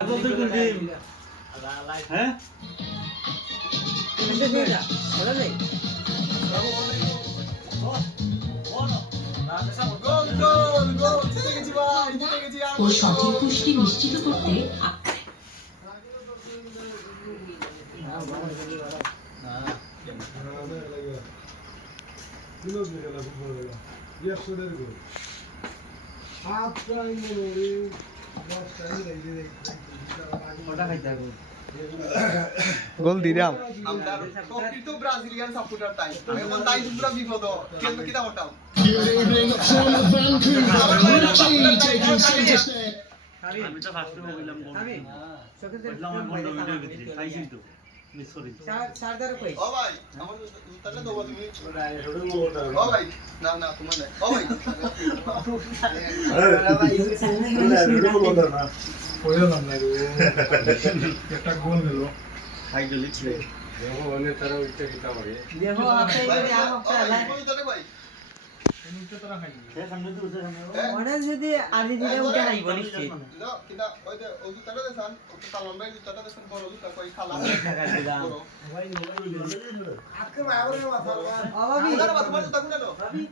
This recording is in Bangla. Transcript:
বলতে কোন টিম হ্যাঁ ও সঠিক পুষ্টি নিশ্চিত করতে গোল দিলাম আমরা প্রকৃত ব্রাজিলিয়ান সাপোর্টার তাই এখন তাই পুরো বিপদ কেন কিটা হতাম আমি তো ফার্স্ট টাইম বললাম আমি বললাম আমি বন্ধ ভিডিও ভিতরে খাইছি তো মিস করি চার্জার কই ও ভাই আমার জুতাটা দাও তুমি ও ভাই না না তোমার না ও ভাই একটা গোল নিল খাই গলি ছিল দেখো আপনি যদি আম আপনারা ভাই সে সামনে তো বসে সামনে মনে যদি আদি দিলে উঠে আইব নিশ্চয় না কিটা ওই যে ও জুতাটা দেন ও তো তালন ভাই জুতাটা দেন বড় জুতা কই খালা টাকা দিলাম আজকে ভাই আবার মাথা অভাবী ওরা বাদ জুতা কোন অভাবী